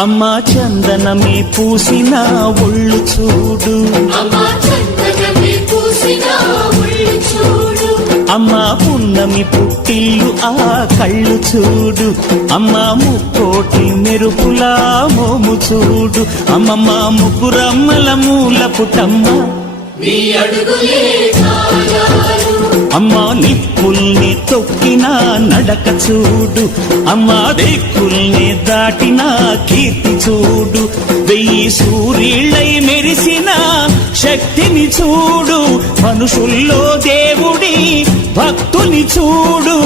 అమ్మా చందనమే పూసిన ఒళ్ళు చూడు, అమ్మా పున్నమి పుట్టిల్లు ఆ కళ్ళు చూడు, అమ్మా ముక్కోటి మెరుపులా మోము చూడు, అమ్మమ్మ ముగ్గురమ్మల మూల పుటమ్మ అమ్మా నిప్పుల్ని తొక్కిన నడక చూడు, అమ్మా దిక్కుల్ని దాటిన కీర్తి చూడు, 1000 సూర్యుళ్ళై మెరిసిన శక్తిని చూడు, మనుషుల్లో దేవుడి భక్తుని చూడు.